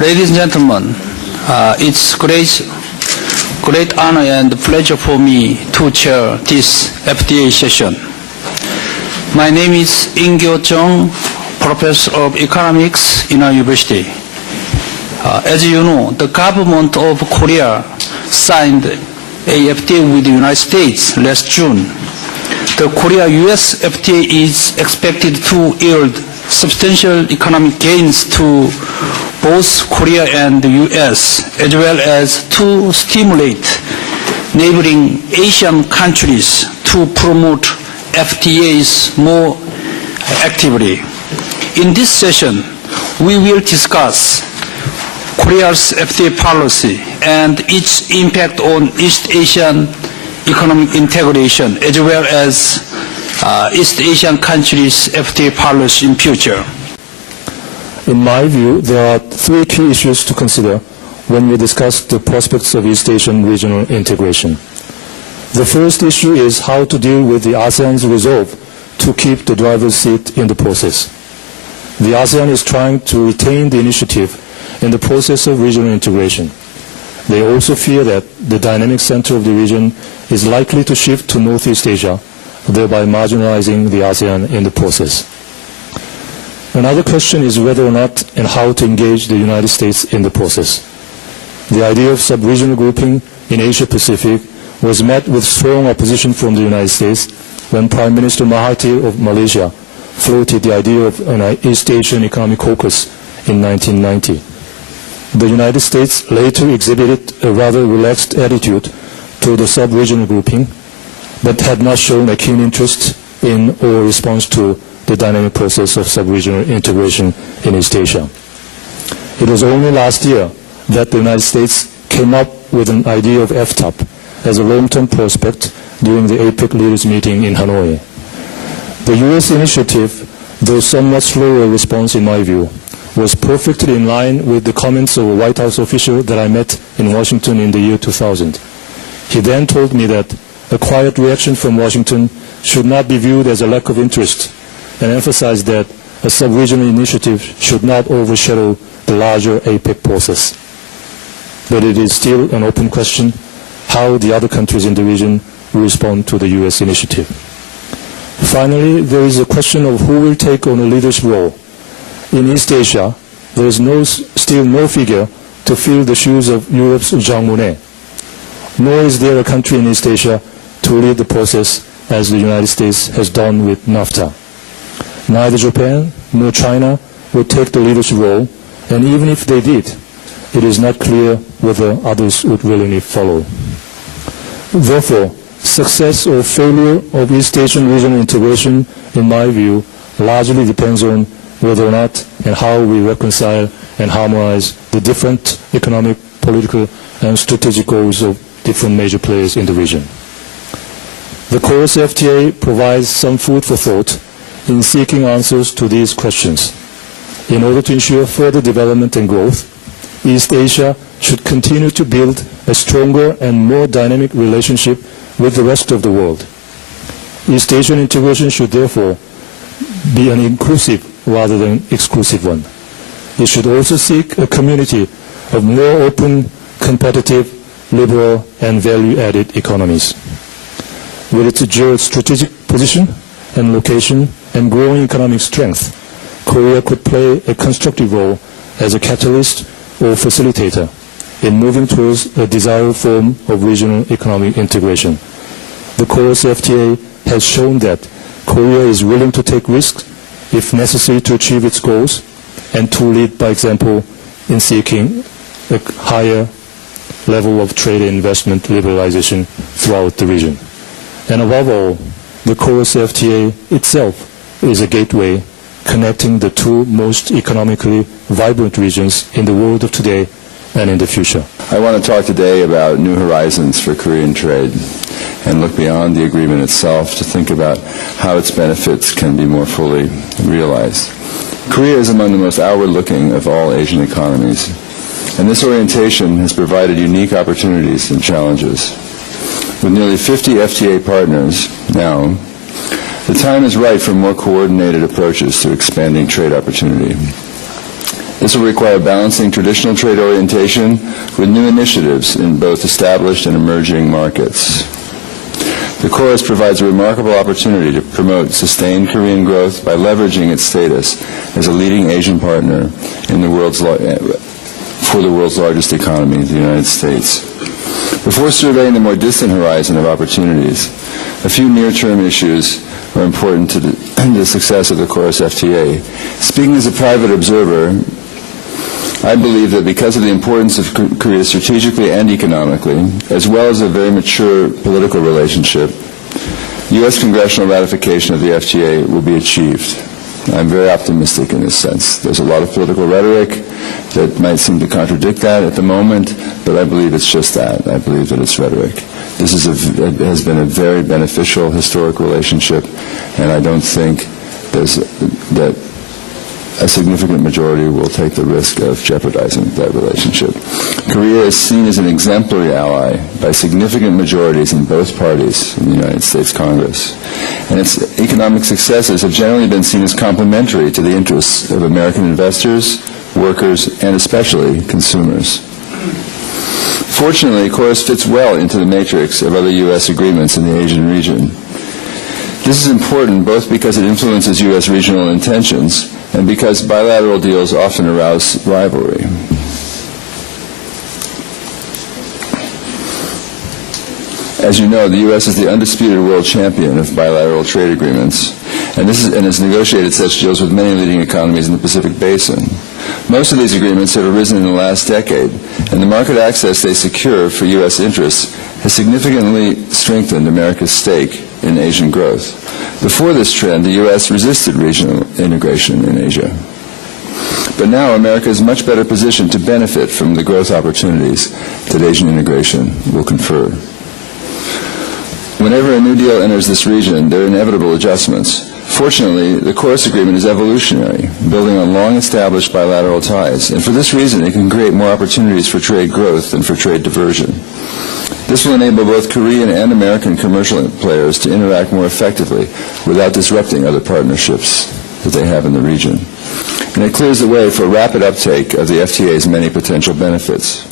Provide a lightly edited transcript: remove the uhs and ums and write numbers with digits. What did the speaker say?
Ladies and gentlemen, it's great honor and pleasure for me to chair this FTA session. My name is In-kyo Chung, Professor of Economics in our university. As you know, the government of Korea signed a FTA with the United States last June. The Korea-US FTA is expected to yield substantial economic gains to both Korea and the U.S., as well as to stimulate neighboring Asian countries to promote FTAs more actively. In this session, we will discuss Korea's FTA policy and its impact on East Asian economic integration, as well as East Asian countries' FTA policy in future. In my view, there are three key issues to consider when we discuss the prospects of East Asian regional integration. The first issue is how to deal with the ASEAN's resolve to keep the driver's seat in the process. The ASEAN is trying to retain the initiative in the process of regional integration. They also fear that the dynamic center of the region is likely to shift to Northeast Asia, thereby marginalizing the ASEAN in the process. Another question is whether or not and how to engage the United States in the process. The idea of sub-regional grouping in Asia-Pacific was met with strong opposition from the United States when Prime Minister Mahathir of Malaysia floated the idea of an East Asian Economic Caucus in 1990. The United States later exhibited a rather relaxed attitude to the sub-regional grouping, but had not shown a keen interest in or response to the dynamic process of sub-regional integration in East Asia. It was only last year that the United States came up with an idea of FTA as a long-term prospect during the APEC leaders meeting in Hanoi. The U.S. initiative, though somewhat slower response in my view, was perfectly in line with the comments of a White House official that I met in Washington in the year 2000. He then told me that a quiet reaction from Washington should not be viewed as a lack of interest, and emphasized that a sub-regional initiative should not overshadow the larger APEC process. But it is still an open question how the other countries in the region will respond to the U.S. initiative. Finally, there is a question of who will take on a leadership role. In East Asia, there is still no figure to fill the shoes of Europe's Jean Monnet, nor is there a country in East Asia to lead the process as the United States has done with NAFTA. Neither Japan nor China will take the leadership role, and even if they did, it is not clear whether others would willingly follow. Therefore, success or failure of East Asian regional integration, in my view, largely depends on whether or not and how we reconcile and harmonize the different economic, political, and strategic goals of different major players in the region. The KORUS FTA provides some food for thought in seeking answers to these questions. In order to ensure further development and growth, East Asia should continue to build a stronger and more dynamic relationship with the rest of the world. East Asian integration should therefore be an inclusive rather than exclusive one. It should also seek a community of more open, competitive, liberal, and value-added economies. With its geostrategic position and location and growing economic strength, Korea could play a constructive role as a catalyst or facilitator in moving towards a desired form of regional economic integration. The KORUS FTA has shown that Korea is willing to take risks if necessary to achieve its goals and to lead by example in seeking a higher level of trade and investment liberalization throughout the region. And above all, the KORUS FTA itself is a gateway connecting the two most economically vibrant regions in the world of today and in the future. I want to talk today about new horizons for Korean trade and look beyond the agreement itself to think about how its benefits can be more fully realized. Korea is among the most outward-looking of all Asian economies, and this orientation has provided unique opportunities and challenges. With nearly 50 FTA partners now, the time is right for more coordinated approaches to expanding trade opportunity. This will require balancing traditional trade orientation with new initiatives in both established and emerging markets. The KORUS provides a remarkable opportunity to promote sustained Korean growth by leveraging its status as a leading Asian partner in the for the world's largest economy, the United States. Before surveying the more distant horizon of opportunities, a few near-term issues are important to the success of the KORUS FTA. Speaking as a private observer, I believe that because of the importance of Korea strategically and economically, as well as a very mature political relationship, U.S. congressional ratification of the FTA will be achieved. I'm very optimistic in this sense. There's a lot of political rhetoric that might seem to contradict that at the moment, but I believe it's just that. I believe that it's rhetoric. This has been a very beneficial historic relationship, and I don't think that a significant majority will take the risk of jeopardizing that relationship. Korea is seen as an exemplary ally by significant majorities in both parties in the United States Congress, and its economic successes have generally been seen as complementary to the interests of American investors, workers, and especially consumers. Fortunately, KORUS fits well into the matrix of other U.S. agreements in the Asian region. This is important both because it influences U.S. regional intentions and because bilateral deals often arouse rivalry. As you know, the U.S. is the undisputed world champion of bilateral trade agreements, and has negotiated such deals with many leading economies in the Pacific Basin. Most of these agreements have arisen in the last decade, and the market access they secure for U.S. interests has significantly strengthened America's stake in Asian growth. Before this trend, the U.S. resisted regional integration in Asia. But now America is much better positioned to benefit from the growth opportunities that Asian integration will confer. Whenever a new deal enters this region, there are inevitable adjustments. Fortunately, the KORUS agreement is evolutionary, building on long-established bilateral ties, and for this reason it can create more opportunities for trade growth than for trade diversion. This will enable both Korean and American commercial players to interact more effectively without disrupting other partnerships that they have in the region. And it clears the way for rapid uptake of the FTA's many potential benefits.